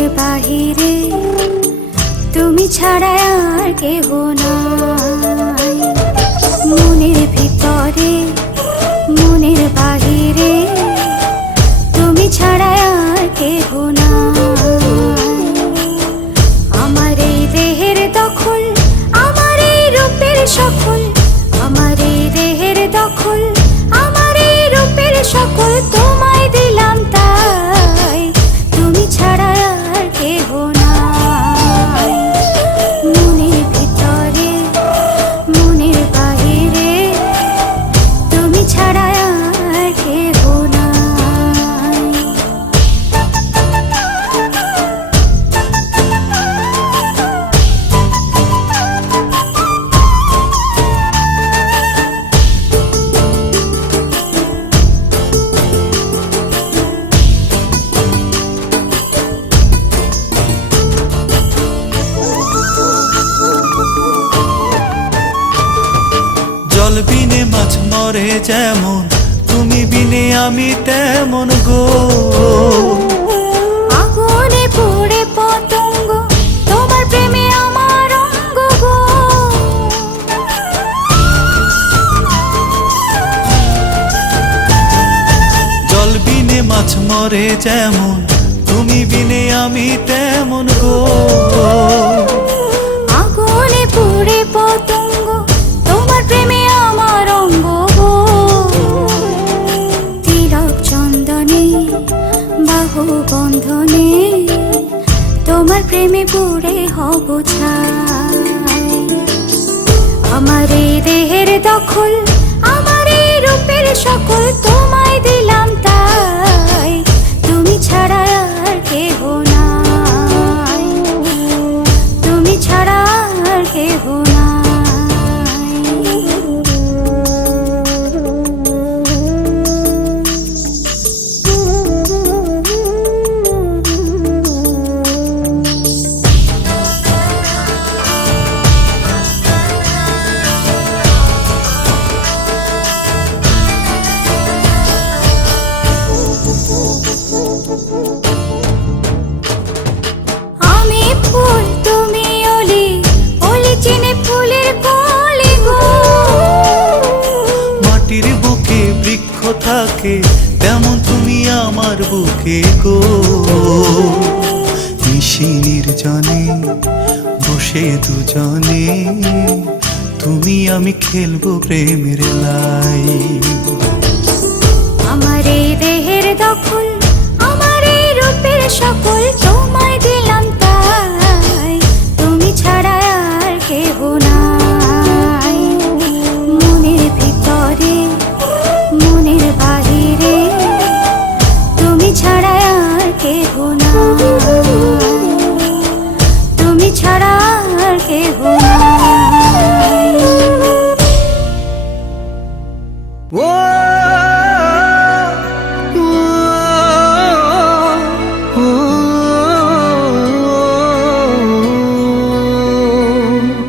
মনের বাহিরে তুমি ছাড়া আর কেহ নাই। মনের ভিতরে মনের বাহিরে তুমি ছাড়া আর কেহ নাই। আমার এই দেহের দখল, আমার এই রূপের সকল, আমার এই দেহের দখল, আমার এই রূপের সকল তোমায় দিলাম তাই, তুমি ছাড়া আর কেহ নাই। মনের ভিতরে মনের বাহিরে তুমি ছাড়া আর কেহ নাই। জল বিনে মাছ মরে যেমন, তুমি বিনে আমি তেমন গো। আগুনে পুড়ে পতঙ্গ, তোমার প্রেমে আমার অঙ্গ গো। জল বিনে মাছ মরে যেমন, তুমি বিনে আমি তেমন গো। আগুনে পুড়ে পতঙ্গ, তোমার প্রেমে আমার অঙ্গ গো। তিলক চন্দনে বাহু বন্ধনে তোমার প্রেমে পুড়ে হব ছাই। আমার এই দেহের দখল, আমার এই রূপের সকল তোমায় দিলাম তাই, তুমি ছাড়া আর কেহ নাই, তুমি ছাড়া আর কেহ নাই। আমি ফুল তুমি অলি, অলি চিনে ফুলের কলি গো। মাটির বুকে বৃক্ষ থাকে, তেমন তুমি আমার বুকে গো। নিশির জনে বসে দুজনে, তুমি আমি খেলবো প্রেমের লাই। আমার এই দেহের দখল, আমার এই রূপের সকল